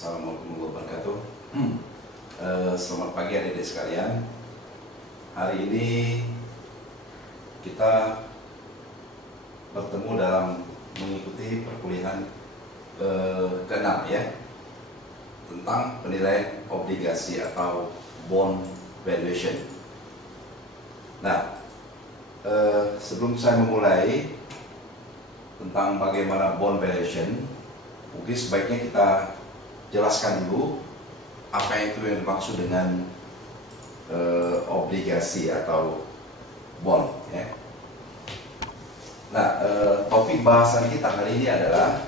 Assalamualaikum warahmatullahi wabarakatuh. Selamat pagi adik-adik sekalian. Hari ini kita bertemu dalam mengikuti perkuliahan ke-6 ya, tentang penilaian obligasi atau bond valuation. Nah, sebelum saya memulai tentang bagaimana bond valuation, mungkin sebaiknya kita jelaskan dulu apa itu yang dimaksud dengan obligasi atau bond ya. Nah, topik bahasan kita hari ini adalah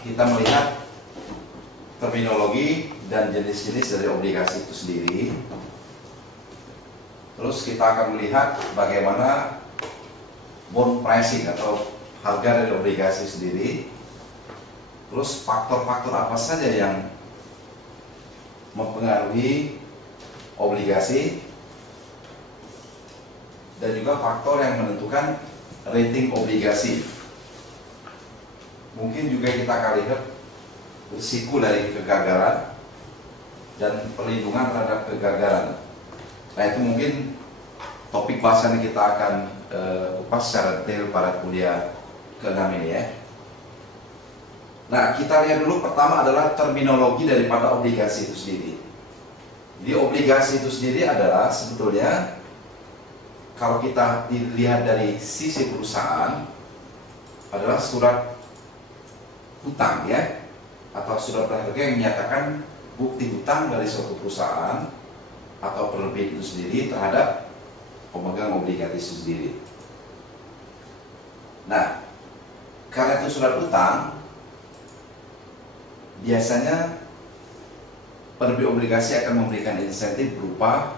kita melihat terminologi dan jenis-jenis dari obligasi itu sendiri. Terus kita akan melihat bagaimana bond pricing atau harga dari obligasi sendiri. Terus faktor-faktor apa saja yang mempengaruhi obligasi, dan juga faktor yang menentukan rating obligasi. Mungkin juga kita akan lihat risiko dari kegagalan dan perlindungan terhadap kegagalan. Nah, itu mungkin topik bahasan yang kita akan kupas secara detail pada kuliah ke-6 ini ya. Nah, kita lihat dulu pertama adalah terminologi daripada obligasi itu sendiri. Jadi obligasi itu sendiri adalah sebetulnya kalau kita dilihat dari sisi perusahaan adalah surat hutang ya, atau surat berharga yang menyatakan bukti hutang dari suatu perusahaan atau penerbit itu sendiri terhadap pemegang obligasi itu sendiri. Nah, karena itu surat hutang, biasanya penerbit obligasi akan memberikan insentif berupa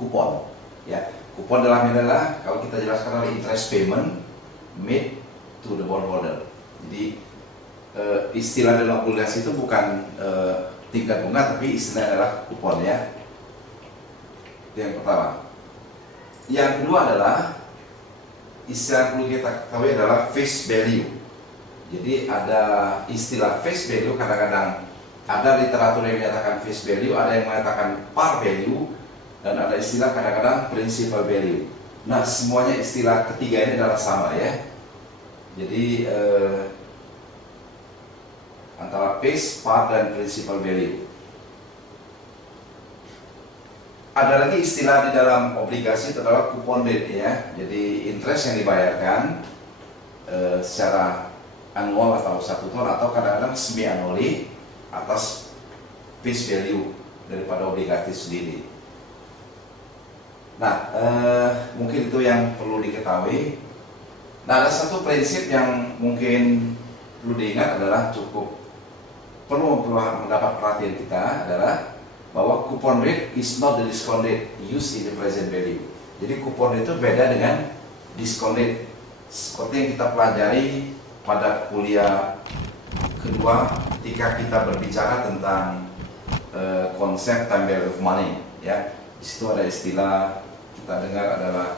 kupon ya. Kupon dalam ini adalah, kalau kita jelaskan, adalah interest payment made to the bondholder. Jadi istilah dalam obligasi itu bukan tingkat bunga, tapi istilahnya adalah kupon ya. Itu yang pertama. Yang kedua adalah istilah yang perlu kita ketahui adalah face value. Jadi ada istilah face value, kadang-kadang ada literatur yang menyatakan face value, ada yang mengatakan par value, dan ada istilah kadang-kadang principal value. Nah, semuanya istilah ketiga ini adalah sama ya. Jadi antara face, par, dan principal value. Ada lagi istilah di dalam obligasi, itu adalah coupon rate ya. Jadi interest yang dibayarkan secara annual atau satu tahun, atau kadang-kadang semi annually atas face value daripada obligasi sendiri. Nah, mungkin itu yang perlu diketahui. Nah, ada satu prinsip yang mungkin perlu diingat, adalah cukup perlu mendapat perhatian kita, adalah bahwa coupon rate is not the discount rate used in the present value. Jadi coupon rate itu beda dengan discount rate, seperti yang kita pelajari pada kuliah kedua ketika kita berbicara tentang konsep time value of money ya. Di situ ada istilah kita dengar adalah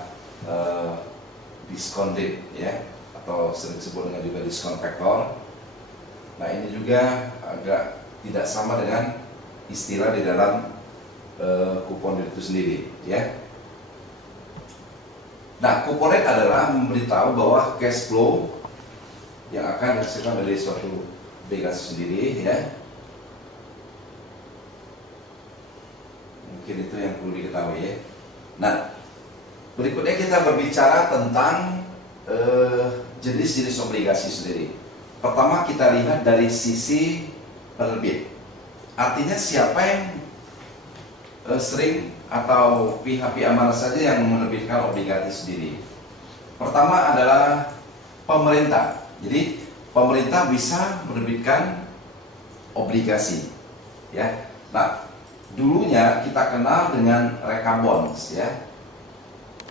discount rate ya, atau sering disebut dengan juga discount factor. Nah, ini juga agak tidak sama dengan istilah di dalam coupon rate itu sendiri ya. Nah, coupon rate adalah memberitahu bahwa cash flow yang akan dihasilkan dari suatu obligasi sendiri ya. Mungkin itu yang perlu diketahui ya. Nah, berikutnya kita berbicara tentang jenis-jenis obligasi sendiri. Pertama, kita lihat dari sisi penerbit. Artinya siapa yang sering atau pihak-pihak mana saja yang menerbitkan obligasi sendiri. Pertama adalah pemerintah. Jadi pemerintah bisa menerbitkan obligasi ya. Nah, dulunya kita kenal dengan reka bonds ya.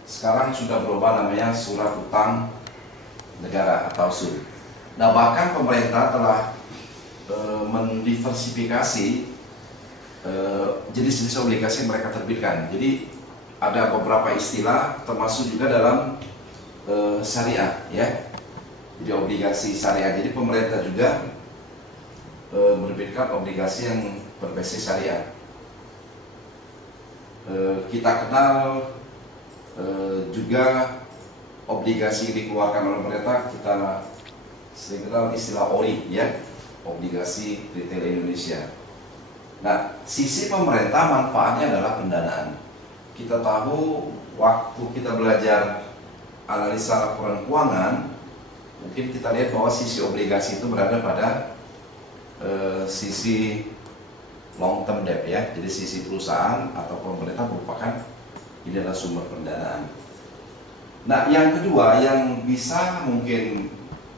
Sekarang sudah berubah namanya surat utang negara atau SUN. Nah, bahkan pemerintah telah mendiversifikasi jenis-jenis obligasi yang mereka terbitkan. Jadi ada beberapa istilah, termasuk juga dalam syariah ya. Jadi obligasi syariah. Jadi pemerintah juga menerbitkan obligasi yang berbasis syariah. Kita kenal juga obligasi yang dikeluarkan oleh pemerintah, kita sering kenal istilah ORI, ya, obligasi retail Indonesia. Nah, sisi pemerintah manfaatnya adalah pendanaan. Kita tahu waktu kita belajar analisa laporan keuangan, mungkin kita lihat bahwa sisi obligasi itu berada pada sisi long term debt, ya. Jadi sisi perusahaan atau pemerintah merupakan ini adalah sumber pendanaan. Nah, yang kedua yang bisa mungkin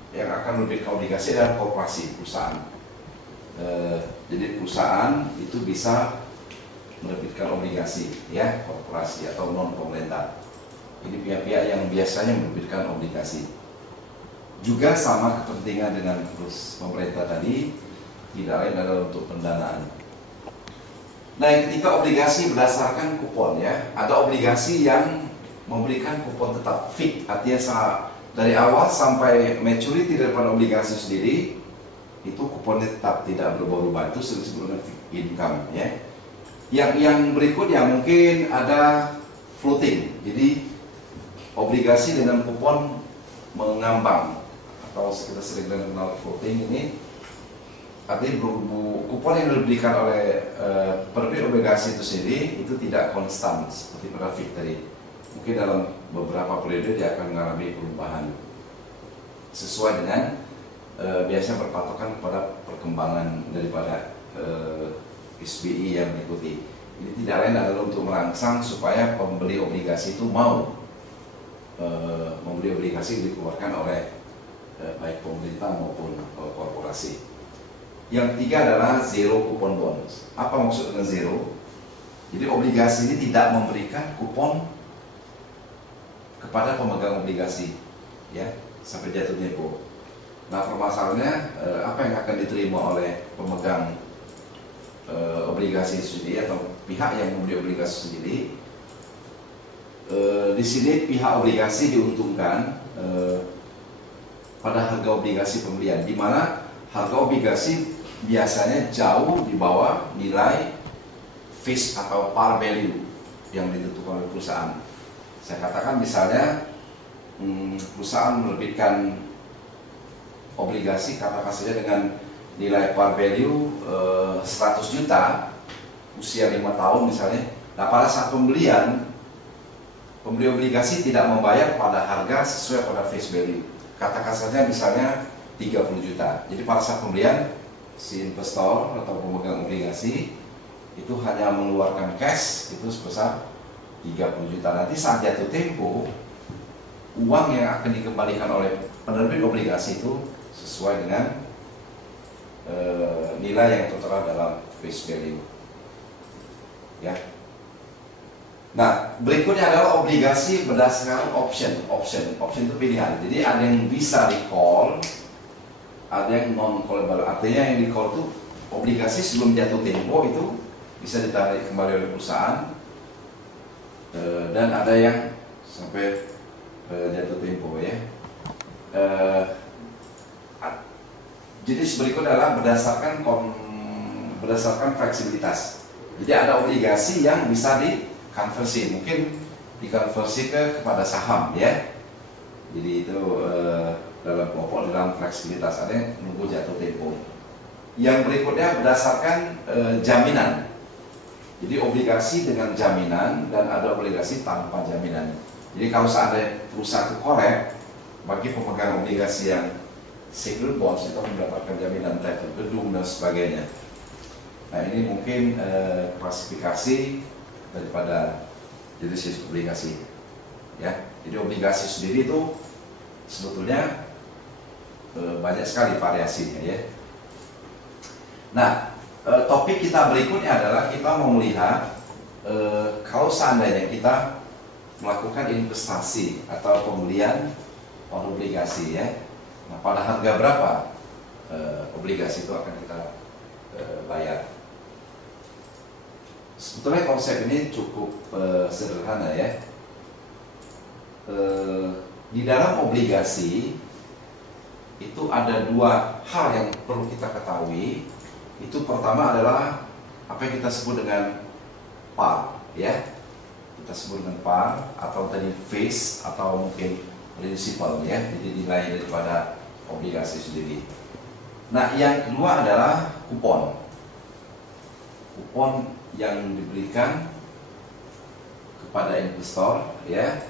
yang akan menerbitkan obligasi adalah korporasi, perusahaan. Jadi perusahaan itu bisa menerbitkan obligasi, ya, korporasi atau non pemerintah. Ini pihak-pihak yang biasanya menerbitkan obligasi. Juga sama kepentingan dengan pemerintah tadi, tidak lain adalah untuk pendanaan. Nah, yang ketiga obligasi berdasarkan kupon, ya. Ada obligasi yang memberikan kupon tetap fix, artinya dari awal sampai maturity daripada obligasi sendiri itu kuponnya tetap tidak berubah-ubah. Itu disebut dengan fixed income, ya. Yang berikutnya mungkin ada floating. Jadi obligasi dengan kupon mengambang atau kita sering kenal floating ini. Artinya kupon yang diberikan oleh penerbit obligasi itu sendiri itu tidak konstan seperti pada fix tadi. Mungkin dalam beberapa periode dia akan mengalami perubahan sesuai dengan biasanya berpatokan kepada perkembangan daripada SBI yang mengikuti. Ini tidak lain adalah untuk merangsang supaya pembeli obligasi itu mau membeli obligasi yang dikeluarkan oleh baik pemerintah maupun korporasi. Yang ketiga adalah zero coupon bonds. Apa maksud dengan zero? Jadi obligasi ini tidak memberikan kupon kepada pemegang obligasi, ya, sampai jatuh tempo. Nah, permasalahannya apa yang akan diterima oleh pemegang obligasi sendiri atau pihak yang membeli obligasi sendiri? Di sini pihak obligasi diuntungkan pada harga obligasi pembelian, di mana harga obligasi biasanya jauh di bawah nilai face atau par value yang ditentukan oleh perusahaan. Saya katakan misalnya perusahaan menerbitkan obligasi katakan saja dengan nilai par value 100 juta usia 5 tahun misalnya. Nah, pada saat pembelian pembeli obligasi tidak membayar pada harga sesuai pada face value. Katakan saja misalnya 30 juta. Jadi pada saat pembelian si investor atau pemegang obligasi itu hanya mengeluarkan cash itu sebesar 30 juta. Nanti saat jatuh tempo, uang yang akan dikembalikan oleh penerbit obligasi itu sesuai dengan nilai yang tertera dalam face value, ya. Nah, berikutnya adalah obligasi berdasarkan option. Option itu pilihan. Jadi ada yang bisa di-call, ada yang non-callable. Artinya yang di-call itu obligasi sebelum jatuh tempo itu bisa ditarik kembali oleh perusahaan, dan ada yang sampai jatuh tempo, ya. Jadi berikut adalah berdasarkan fleksibilitas. Jadi ada obligasi yang bisa dikonversi, mungkin dikonversi kepada saham, ya. Jadi itu dalam kelompok dalam fleksibilitas, ada yang menunggu jatuh tempo. Yang berikutnya berdasarkan jaminan. Jadi obligasi dengan jaminan dan ada obligasi tanpa jaminan. Jadi kalau seandainya perusahaan itu korek, bagi pemegang obligasi yang secure bonds itu mendapatkan jaminan title gedung dan sebagainya. Nah, ini mungkin klasifikasi daripada jenis obligasi, ya. Jadi obligasi sendiri itu sebetulnya banyak sekali variasinya, ya. Nah, topik kita berikutnya adalah kita mau melihat kalau seandainya kita melakukan investasi atau pembelian obligasi, ya. Nah, pada harga berapa obligasi itu akan kita bayar? Sebetulnya konsep ini cukup sederhana, ya. Di dalam obligasi itu ada dua hal yang perlu kita ketahui Itu pertama adalah apa yang kita sebut dengan par, ya. Kita sebut dengan par atau tadi face atau mungkin principal, ya. Jadi nilai daripada obligasi sendiri. Nah, yang kedua adalah kupon. Kupon yang diberikan kepada investor, ya.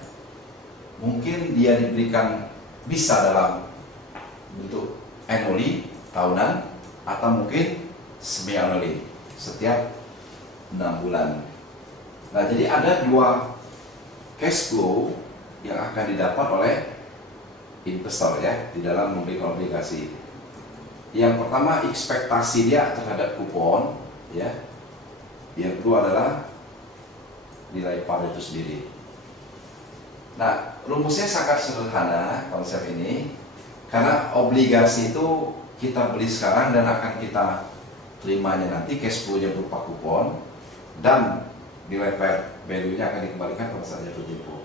Mungkin dia diberikan bisa dalam bentuk annually, tahunan, atau mungkin semi-annually, setiap 6 bulan. Nah, jadi ada dua cash flow yang akan didapat oleh investor, ya, di dalam membeli obligasi. Yang pertama, ekspektasi dia terhadap kupon, ya. Yang kedua adalah nilai par itu sendiri. Nah, rumusnya sangat sederhana konsep ini, karena obligasi itu kita beli sekarang dan akan kita terimanya nanti, cash flow-nya berupa kupon, dan nilai value-nya akan dikembalikan pada saat jatuh tempo.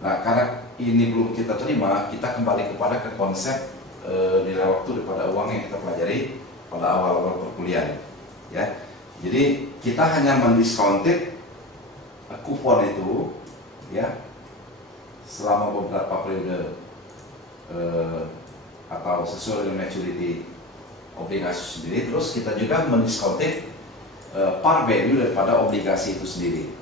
Nah, karena ini belum kita terima, kita kembali kepada ke konsep nilai waktu daripada uang yang kita pelajari pada awal-awal perkuliahan, ya. Jadi kita hanya mendiskonted kupon itu, ya, selama beberapa periode atau sesuai dengan maturity obligasi sendiri. Terus kita juga mendiskonted par value daripada obligasi itu sendiri,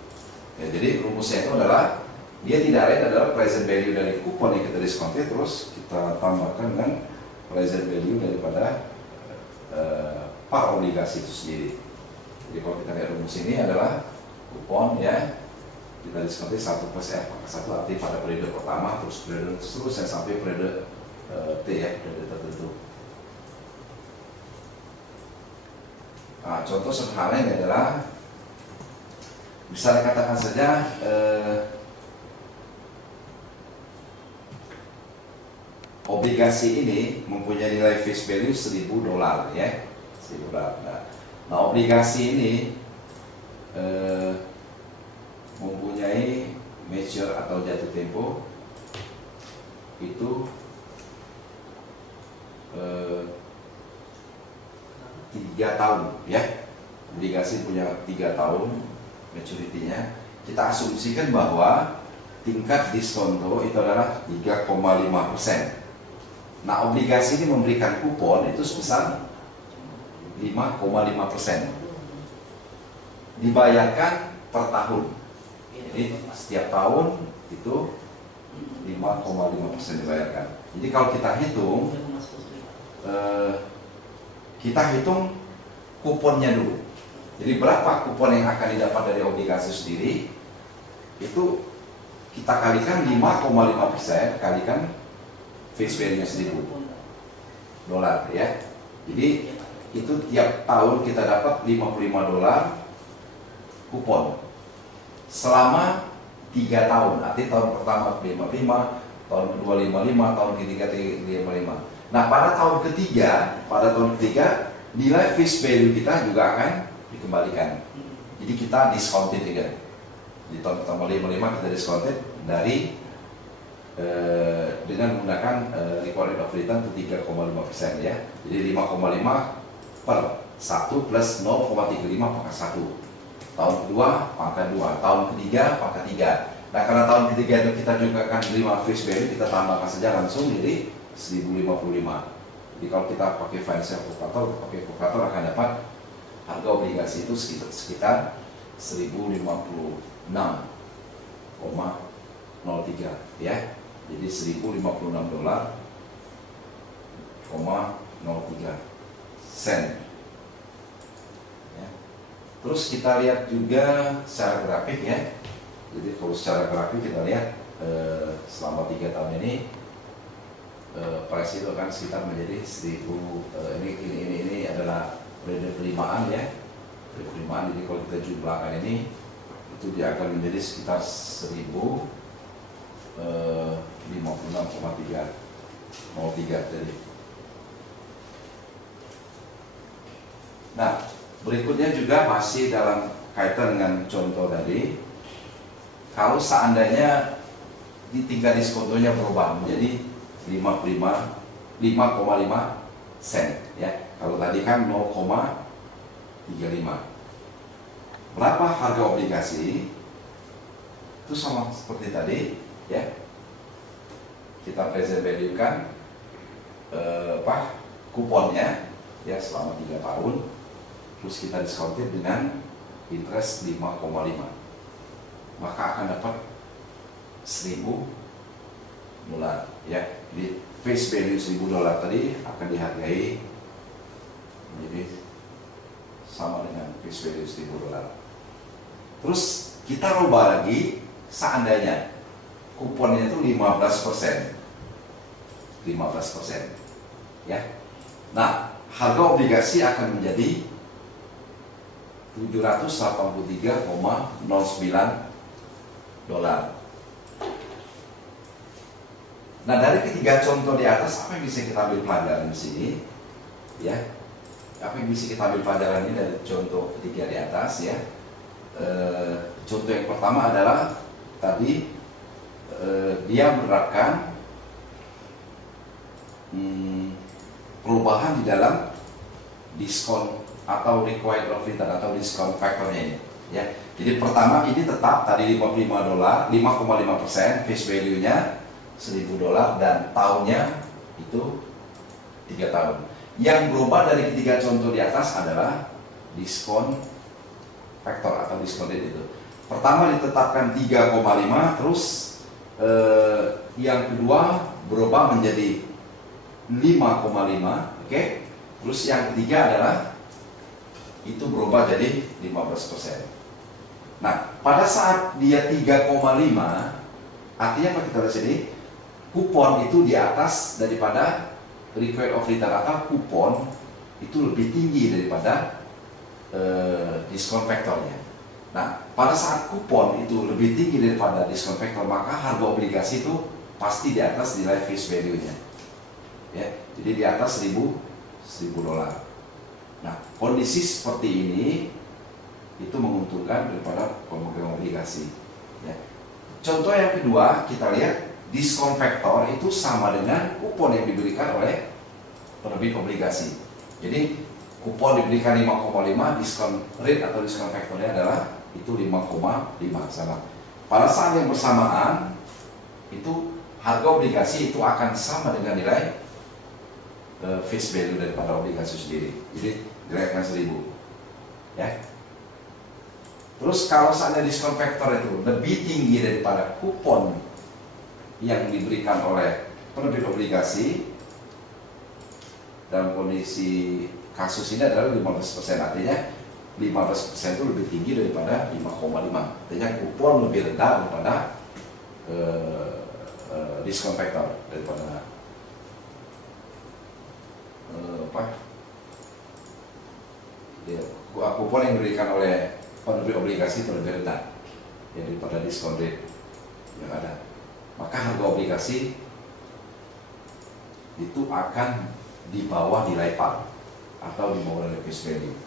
ya. Jadi rumusnya itu adalah dia tidak lain adalah present value dari kupon yang kita diskonted, terus kita tambahkan dengan present value daripada par obligasi itu sendiri. Jadi kalau kita lihat rumus ini adalah kupon, ya, kita diskonted 1 plus R pangkat 1 arti pada periode pertama, terus periode seterusnya sampai periode T, ya, periode tertentu. Nah, contoh sederhana ini adalah bisa dikatakan saja obligasi ini mempunyai nilai face value $1.000, ya, $1.000. Nah, obligasi ini mempunyai mature atau jatuh tempo itu 3 tahun, ya. Obligasi punya 3 tahun maturity-nya. Kita asumsikan bahwa tingkat diskonto itu adalah 3,5%. Nah, obligasi ini memberikan kupon itu sebesar 5,5%. Dibayarkan per tahun. Jadi setiap tahun itu 5,5% dibayarkan. Jadi kalau kita hitung, kuponnya dulu. Jadi berapa kupon yang akan didapat dari obligasi sendiri, itu kita kalikan 5,5% kalikan face value-nya $1.000, ya. Jadi itu tiap tahun kita dapat $55 kupon selama 3 tahun. Artinya tahun pertama 55, tahun kedua 55, tahun ketiga 55. Nah, pada tahun ketiga nilai face value kita juga akan dikembalikan. Jadi kita discounted juga. Di tahun pertama 55 kita discounted dari dengan menggunakan recorded of return itu 3,5%, ya. Jadi 5,5 per 1 plus 0,35 pangkat 1. Tahun kedua pangkat 2, tahun ketiga pangkat 3. Nah, karena tahun ketiga itu kita juga akan terima face value, kita tambahkan saja langsung jadi 1055. Jadi kalau kita pakai financial calculator akan dapat harga obligasi itu sekitar 1056,03, ya. Jadi $1056,03 sen. Ya. Terus kita lihat juga secara grafik, ya. Jadi kalau secara grafik kita lihat selama 3 tahun ini price itu akan sekitar menjadi 1000. Ini adalah periode penerimaan, ya. Periode penerimaan. Jadi kalau kita jumlahkan ini, itu dia akan menjadi sekitar 1056,303 jadi. Nah, berikutnya juga masih dalam kaitan dengan contoh tadi. Kalau seandainya di tingkat diskontonya berubah menjadi 5,5 sen ya. Kalau tadi kan 0,35. Berapa harga obligasi? Itu sama seperti tadi ya. Kita present value kan kuponnya ya selama 3 tahun, terus kita diskontir dengan interest 5,5, maka akan dapat $1.000 ya. Jadi face value $1.000 tadi akan dihargai menjadi sama dengan face value $1.000. Terus kita rubah lagi, seandainya kuponnya itu 15%, 15% ya. Nah, harga obligasi akan menjadi $783,09. Nah, dari ketiga contoh di atas, apa yang bisa kita ambil pelajaran di sini? Ya, apa yang bisa kita ambil pelajaran ini dari contoh ketiga di atas ya? Contoh yang pertama adalah tadi dia menerapkan perubahan di dalam diskon atau required of return atau diskon faktornya ini ya. Jadi pertama ini tetap tadi $55, 5,5% face value-nya $1.000 dan tahunnya itu 3 tahun. Yang berubah dari ketiga contoh di atas adalah diskon faktor atau diskon rate itu. Pertama ditetapkan 3,5, terus yang kedua berubah menjadi 5,5, oke. Terus yang ketiga adalah itu berubah jadi 15%. Nah, pada saat dia 3,5, artinya apa kita lihat sini? Kupon itu di atas daripada required of return atau kupon itu lebih tinggi daripada diskon faktornya. Nah, pada saat kupon itu lebih tinggi daripada diskon faktor, maka harga obligasi itu pasti di atas nilai face value-nya. Ya, jadi di atas $1.000. Nah, kondisi seperti ini itu menguntungkan daripada pemegang obligasi. Ya. Contoh yang kedua, kita lihat diskon faktor itu sama dengan kupon yang diberikan oleh penerbit obligasi. Jadi kupon diberikan 5,5, diskon rate atau diskon faktornya adalah itu 5,5 sama. Pada saat yang bersamaan itu harga obligasi itu akan sama dengan nilai face value daripada obligasi sendiri. Jadi nilai akan 1.000 ya. Terus kalau saatnya diskon faktor itu lebih tinggi daripada kupon yang diberikan oleh penerbit obligasi, dalam kondisi kasus ini adalah 15%, artinya 15% itu lebih tinggi daripada 5,5, artinya kupon lebih rendah daripada diskon faktor, daripada kupon yang diberikan oleh penerbit obligasi itu lebih rendah ya, daripada diskon rate yang ada. Maka harga obligasi itu akan di bawah nilai par atau di bawah nilai face value,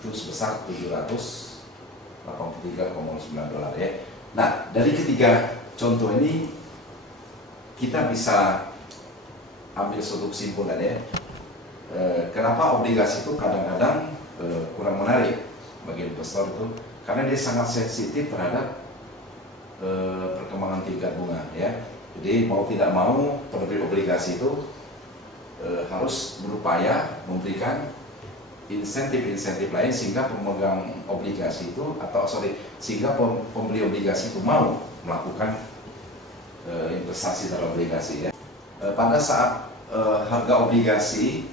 itu sebesar $783,09 ya. Nah, dari ketiga contoh ini kita bisa ambil suatu kesimpulan ya. Kenapa obligasi itu kadang-kadang kurang menarik bagi investor itu, karena dia sangat sensitif terhadap perkembangan tingkat bunga ya. Jadi mau tidak mau penerbit obligasi itu harus berupaya memberikan insentif-insentif lain sehingga pemegang obligasi itu sehingga pembeli obligasi itu mau melakukan investasi dalam obligasi ya. Pada saat harga obligasi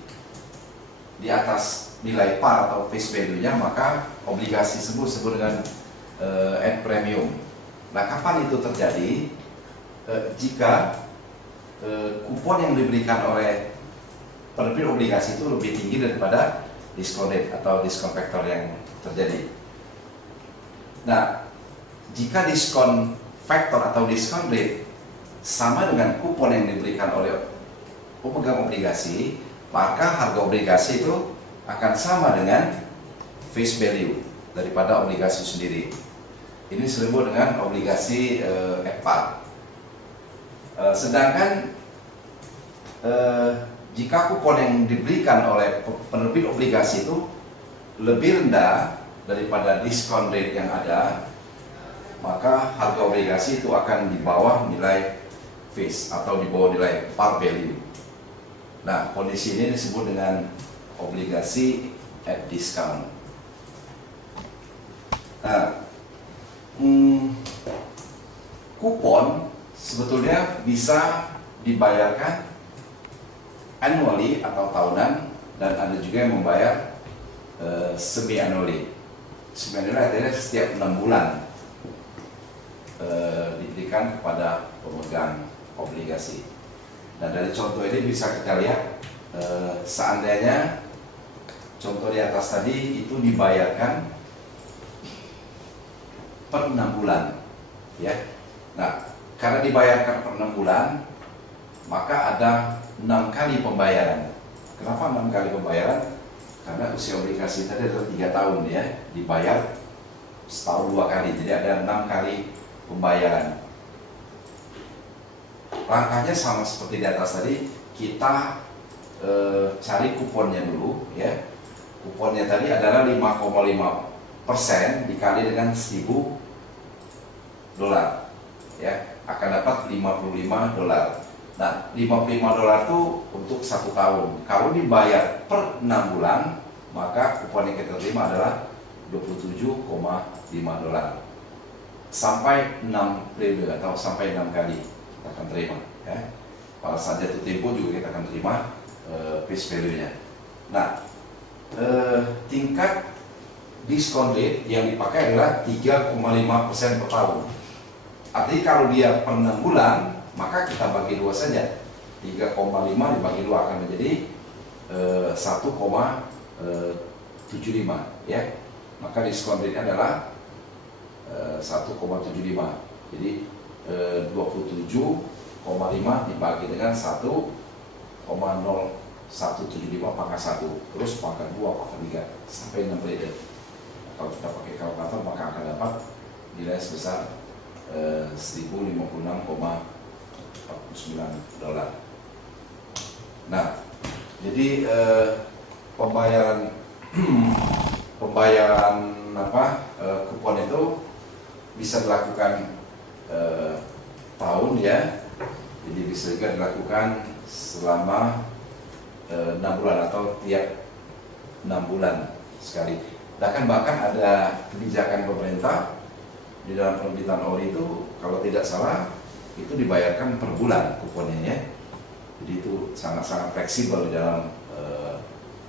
di atas nilai par atau face value-nya, maka obligasi disebut dengan at premium. Nah, kapan itu terjadi? Jika kupon yang diberikan oleh penerbit obligasi itu lebih tinggi daripada diskon rate atau diskon faktor yang terjadi. Nah, jika diskon faktor atau diskon rate sama dengan kupon yang diberikan oleh pemegang obligasi, maka harga obligasi itu akan sama dengan face value daripada obligasi sendiri. Ini disebut dengan obligasi at par. Sedangkan jika kupon yang diberikan oleh penerbit obligasi itu lebih rendah daripada diskon rate yang ada, maka harga obligasi itu akan di bawah nilai face atau di bawah nilai par value. Nah, kondisi ini disebut dengan obligasi at discount. Nah, kupon sebetulnya bisa dibayarkan annually atau tahunan, dan ada juga yang membayar semi-annually. Semi-annually artinya setiap 6 bulan diberikan kepada pemegang obligasi. Nah, dari contoh ini bisa kita lihat, seandainya contoh di atas tadi itu dibayarkan per 6 bulan, ya. Nah, karena dibayarkan per 6 bulan, maka ada 6 kali pembayaran. Kenapa 6 kali pembayaran? Karena usia obligasi tadi adalah 3 tahun, ya, dibayar setahun 2 kali, jadi ada 6 kali pembayaran. Langkahnya sama seperti di atas tadi, kita cari kuponnya dulu, ya. Kuponnya tadi adalah 5,5% dikali dengan 1.000 dolar, ya, akan dapat 55 dolar. Nah, 55 dolar itu untuk 1 tahun. Kalau dibayar per 6 bulan, maka kupon yang kita terima adalah 27,5 dolar. Sampai 6 periode atau sampai 6 kali kita akan terima, ya. Pada saat jatuh tempo juga kita akan terima face value-nya. Nah, tingkat diskon rate yang dipakai adalah 3,5% per tahun. Artinya kalau dia per 6 bulan, maka kita bagi 2 saja. 3,5 dibagi 2 akan menjadi 1,75, ya. Maka diskon rate adalah 1,75. Jadi 27,5 dibagi dengan 1,0175 pangkat 1, terus pangkat 2 pangkat 3 sampai 6 periode. Kalau kita pakai kalkulator maka akan dapat nilai sebesar 1056,49 dolar. Nah, jadi pembayaran kupon itu bisa dilakukan tahun, ya. Jadi bisa juga dilakukan selama 6 bulan atau tiap 6 bulan sekali. Bahkan ada kebijakan pemerintah di dalam penerbitan ORI itu, kalau tidak salah itu dibayarkan per bulan kuponnya, ya. Jadi itu sangat-sangat fleksibel di dalam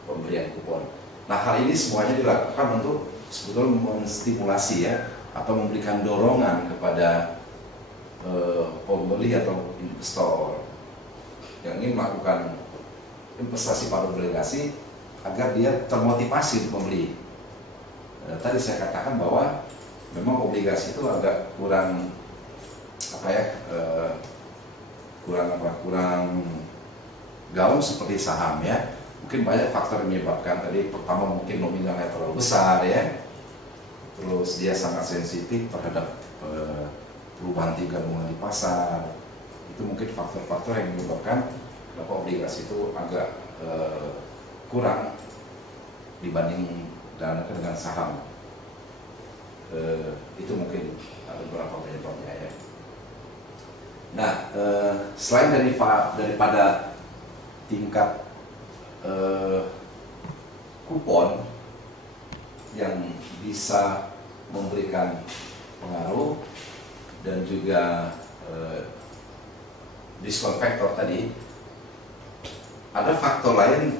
pemberian kupon. Nah, hal ini semuanya dilakukan untuk sebetulnya menstimulasi, ya, atau memberikan dorongan kepada pembeli atau investor yang ingin melakukan investasi pada obligasi agar dia termotivasi untuk membeli. Tadi saya katakan bahwa memang obligasi itu agak kurang kurang gaung seperti saham, ya. Mungkin banyak faktor yang menyebabkan. Tadi pertama mungkin nominalnya terlalu besar, ya. Terus dia sangat sensitif terhadap perubahan tingkat bunga di pasar. Itu mungkin faktor-faktor yang menyebabkan kenapa obligasi itu agak kurang dibanding dengan saham. Itu mungkin ada beberapa penyebabnya, ya. Nah, selain daripada tingkat kupon yang bisa memberikan pengaruh dan juga diskon faktor tadi, ada faktor lain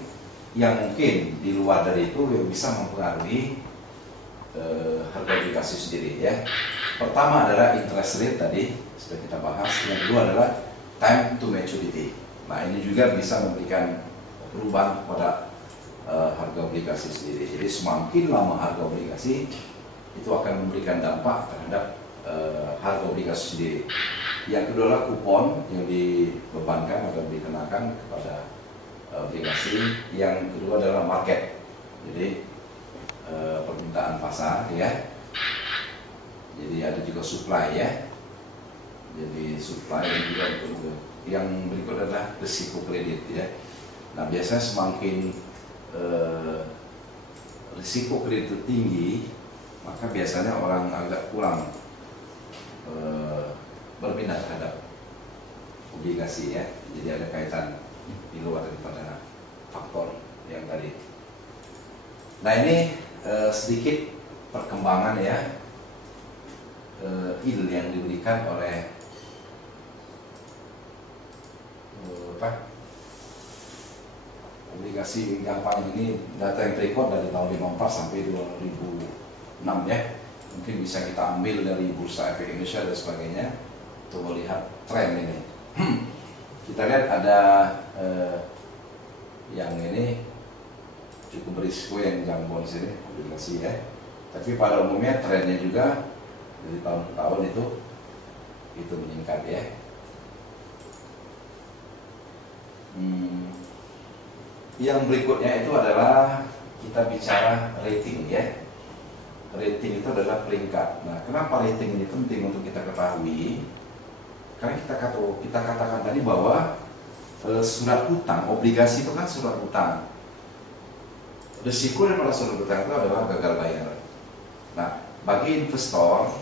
yang mungkin di luar dari itu yang bisa mempengaruhi harga obligasi sendiri, ya. Pertama adalah interest rate tadi sudah kita bahas. Yang kedua adalah time to maturity. Nah, ini juga bisa memberikan perubahan pada harga obligasi sendiri. Jadi semakin lama harga obligasi itu akan memberikan dampak terhadap harga obligasi sendiri. Yang kedua adalah kupon yang dibebankan atau dikenakan kepada obligasi. Yang kedua adalah market. Jadi permintaan pasar, ya. Jadi ada juga supply, ya. Jadi supply dan juga yang berikut adalah risiko kredit, ya. Nah, biasanya semakin risiko kredit tinggi, maka biasanya orang agak kurang berminat terhadap obligasi ya. Jadi ada kaitan di luar daripada faktor yang tadi. Nah, ini sedikit perkembangan ya yield yang diberikan oleh obligasi jangka panjang. Ini data yang record dari tahun 54 sampai 2006 ya. Mungkin bisa kita ambil dari Bursa Efek Indonesia dan sebagainya untuk melihat tren ini. Kita lihat ada yang ini cukup berisiko yang jangka bonus ini obligasi ya. Tapi pada umumnya trennya juga dari tahun ke tahun itu meningkat ya. Yang berikutnya itu adalah kita bicara rating ya. Rating itu adalah peringkat. Nah, kenapa rating ini penting untuk kita ketahui? Karena kita katakan tadi bahwa surat utang, obligasi itu kan surat utang. Risiko daripada surat utang itu adalah gagal bayar. Nah, bagi investor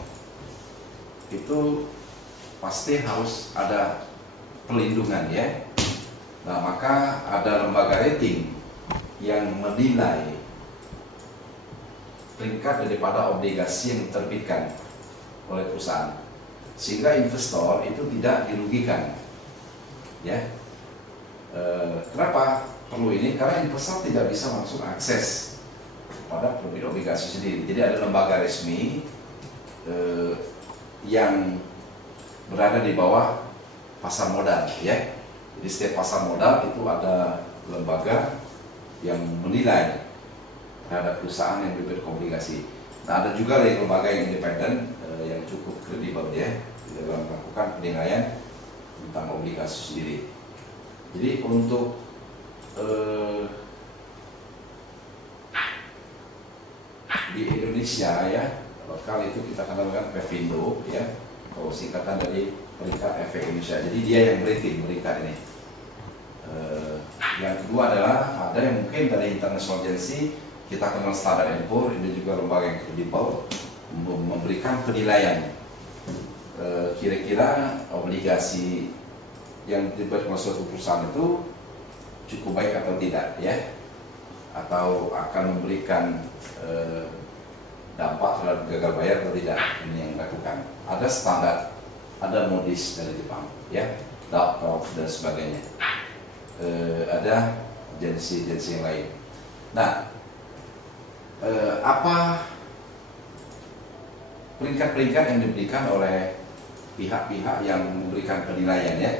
itu pasti harus ada pelindungan ya. Nah, maka ada lembaga rating yang menilai peringkat daripada obligasi yang diterbitkan oleh perusahaan, sehingga investor itu tidak dirugikan ya. Kenapa perlu ini? Karena investor tidak bisa langsung akses pada penerbit obligasi sendiri. Jadi ada lembaga resmi yang berada di bawah pasar modal ya. Jadi setiap pasar modal itu ada lembaga yang menilai terhadap perusahaan yang diberi obligasi. Nah, ada juga lembaga yang independen yang cukup kredibel ya dalam melakukan penilaian tentang obligasi sendiri. Jadi untuk di Indonesia ya, lokal itu kita kenal dengan Pevindo ya, atau singkatan dari Peringkat Efek Indonesia. Jadi dia yang rating peringkat ini. Yang kedua adalah ada yang mungkin dari international agency, kita kenal Standard & Poor's, ini juga lembaga yang kredibel, memberikan penilaian kira-kira obligasi yang dibuat oleh suatu perusahaan itu cukup baik atau tidak ya, atau akan memberikan dampak terhadap gagal bayar atau tidak. Ini yang dilakukan. Ada standar, ada Moody's dari Jepang ya, Dow dan sebagainya. Ada agensi-agensi yang lain. Nah, apa peringkat-peringkat yang diberikan oleh pihak-pihak yang memberikan penilaian ya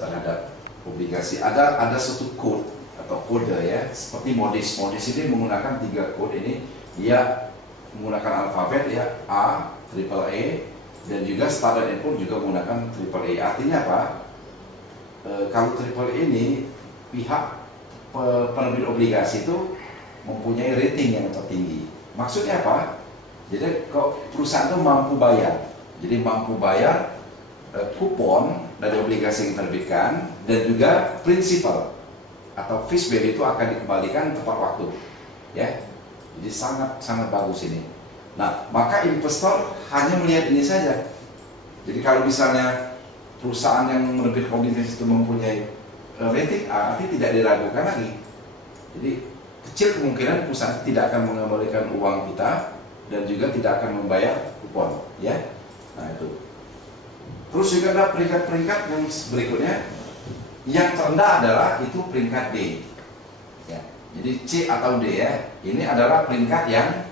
terhadap obligasi? Ada suatu code atau kode ya, seperti Moody's. Moody's ini menggunakan 3 kode ini. Dia menggunakan alfabet ya, A, AAA, dan juga Standard & Poor's juga menggunakan AAA. Artinya apa? Kalau AAA ini pihak penerbit obligasi itu mempunyai rating yang tertinggi. Maksudnya apa? Jadi kalau perusahaan itu mampu bayar, jadi mampu bayar kupon dari obligasi yang diterbitkan, dan juga prinsipal atau face value itu akan dikembalikan tepat waktu ya. Jadi sangat bagus ini. Nah, maka investor hanya melihat ini saja. Jadi kalau misalnya perusahaan yang menerbitkan obligasi itu mempunyai rating A, artinya tidak diragukan lagi. Jadi kecil kemungkinan perusahaan tidak akan mengembalikan uang kita dan juga tidak akan membayar kupon ya. Nah, itu. Terus juga ada peringkat-peringkat yang berikutnya. Yang terendah adalah itu peringkat D ya. Jadi C atau D ya, ini adalah peringkat yang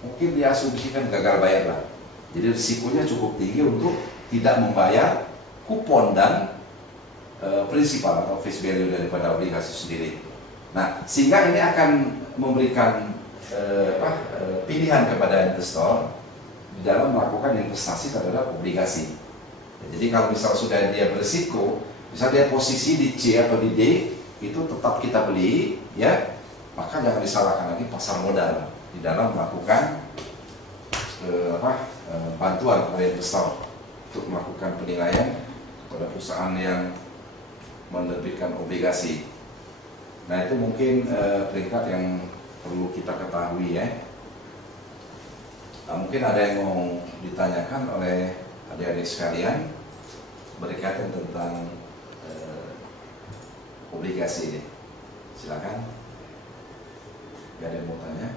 mungkin diasumsikan gagal bayar lah. Jadi risikonya cukup tinggi untuk tidak membayar kupon dan prinsipal atau face value daripada obligasi sendiri. Nah, sehingga ini akan memberikan pilihan kepada investor di dalam melakukan investasi terhadap obligasi. Jadi kalau misal sudah dia berisiko, misal dia posisi di C atau di D, itu tetap kita beli ya, maka jangan disalahkan lagi pasar modal di dalam melakukan bantuan kepada investor untuk melakukan penilaian kepada perusahaan yang menerbitkan obligasi. Nah itu mungkin peringkat yang perlu kita ketahui ya. Nah, mungkin ada yang mau ditanyakan oleh adik-adik sekalian berkaitan tentang obligasi ini. Silakan. Ada yang mau tanya?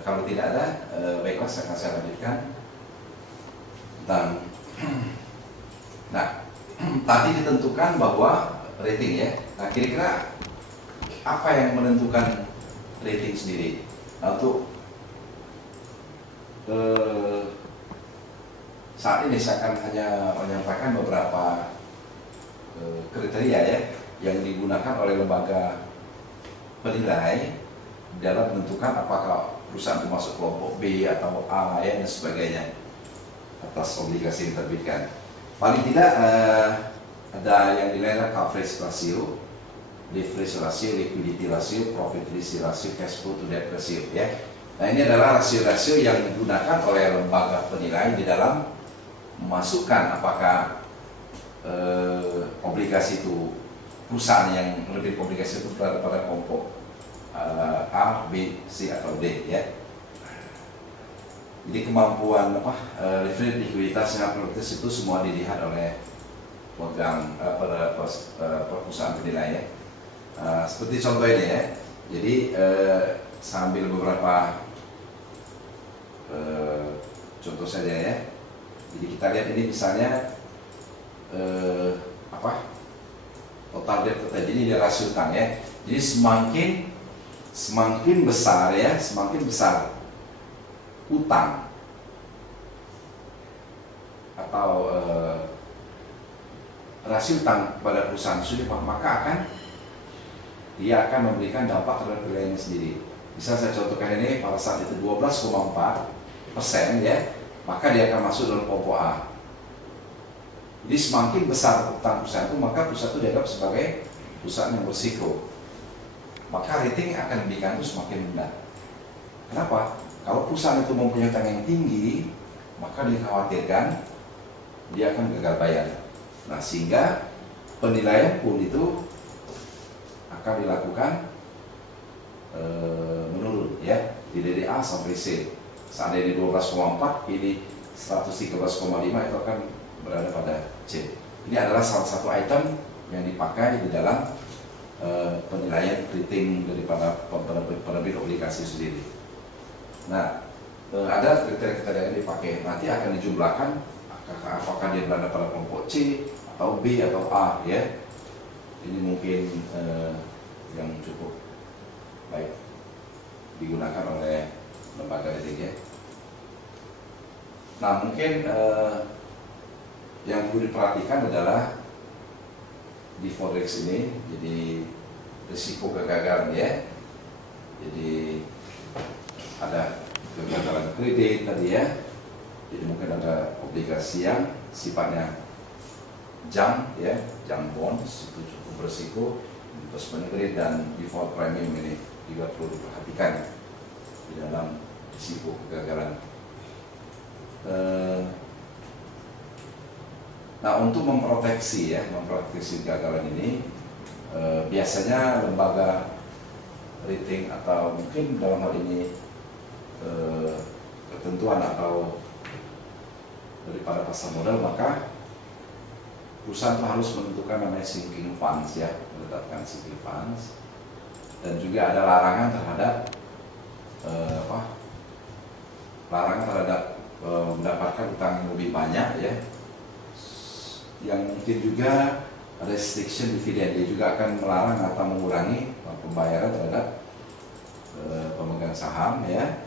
Kalau tidak ada, baiklah akan saya lanjutkan tentang. Nah, tadi ditentukan bahwa rating ya. Nah, kira-kira apa yang menentukan rating sendiri? Nah, untuk saat ini saya akan hanya menyampaikan beberapa kriteria ya yang digunakan oleh lembaga penilai dalam menentukan apakah perusahaan itu masuk kelompok B atau A ya, dan sebagainya atas obligasi yang diterbitkan. Paling tidak ada yang dinilai coverage ratio, leverage ratio, liquidity ratio, profitability ratio, cash flow to debt ratio ya. Nah ini adalah rasio-rasio yang digunakan oleh lembaga penilai di dalam memasukkan apakah obligasi itu, perusahaan yang lebih obligasi itu berada pada kelompok A, B, C atau D ya. Jadi kemampuan leverage, likuiditasnya, produktivitas itu semua dilihat oleh perusahaan penilai ya. Seperti contoh ini ya. Jadi saya ambil beberapa contoh saja ya. Jadi kita lihat ini misalnya total debt total. Jadi ini rasio utang ya. Jadi semakin besar ya, semakin besar utang atau rasio utang pada perusahaan tersebut, maka dia akan memberikan dampak terhadap penilaiannya sendiri. Bisa saya contohkan ini pada saat itu 12,4% ya, maka dia akan masuk dalam kelompok A. Jadi semakin besar utang perusahaan itu, maka perusahaan itu dianggap sebagai perusahaan yang berisiko. Maka rating akan diberikan itu semakin rendah. Kenapa? Kalau perusahaan itu mempunyai utang yang tinggi, maka dikhawatirkan dia akan gagal bayar. Nah, sehingga penilaian pun itu akan dilakukan menurun ya, dari A sampai C. Seandainya 12,4, ini 113,5 itu akan berada pada C. Ini adalah salah satu item yang dipakai di dalam penilaian rating daripada penerbit obligasi sendiri. Nah, ada kriteria-kriteria yang dipakai, nanti akan dijumlahkan apakah dia berada pada kelompok C atau B atau A ya. Ini mungkin yang cukup baik digunakan oleh lembaga rating ya. Nah, mungkin yang perlu diperhatikan adalah di forex ini, jadi risiko kegagalan ya. Jadi ada kegagalan kredit tadi ya. Jadi mungkin ada obligasi yang sifatnya junk ya, junk bonds itu cukup berisiko, investment grade dan default premium ini juga perlu diperhatikan di dalam risiko kegagalan. Nah, untuk memproteksi kegagalan ini, biasanya lembaga rating atau mungkin dalam hal ini ketentuan atau daripada pasar modal, maka perusahaan itu harus menentukan namanya sinking funds ya, menetapkan sinking funds, dan juga ada larangan terhadap mendapatkan utang yang lebih banyak ya. Yang mungkin juga restriction dividen, dia juga akan melarang atau mengurangi pembayaran terhadap pemegang saham ya.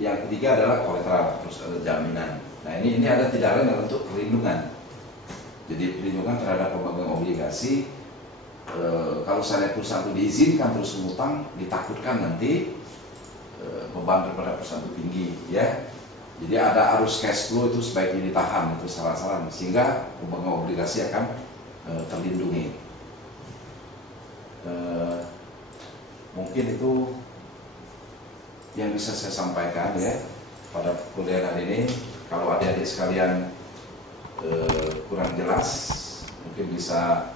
Yang ketiga adalah kolateral, terus ada jaminan. Nah ini ada tidak lain adalah untuk perlindungan. Jadi perlindungan terhadap pemegang obligasi. Kalau saya perusahaan itu diizinkan terus mengutang, ditakutkan nanti beban daripada perusahaan itu tinggi ya. Jadi ada arus cash flow itu sebaiknya ditahan, itu salah-salah, sehingga pemegang obligasi akan terlindungi. Mungkin itu yang bisa saya sampaikan ya pada kuliah hari ini. Kalau adik-adik sekalian kurang jelas mungkin bisa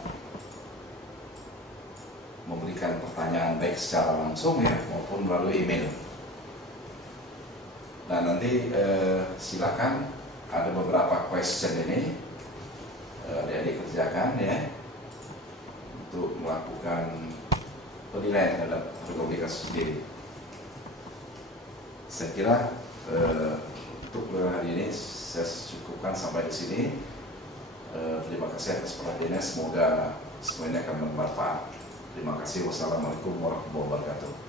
memberikan pertanyaan baik secara langsung ya maupun melalui email. Nah nanti silakan, ada beberapa question ini adik-adik kerjakan ya untuk melakukan penilaian terhadap harga obligasi sendiri. Saya kira untuk hari ini saya cukupkan sampai di sini. Terima kasih atas perhatiannya, semoga semuanya akan bermanfaat. Terima kasih. Wassalamualaikum warahmatullahi wabarakatuh.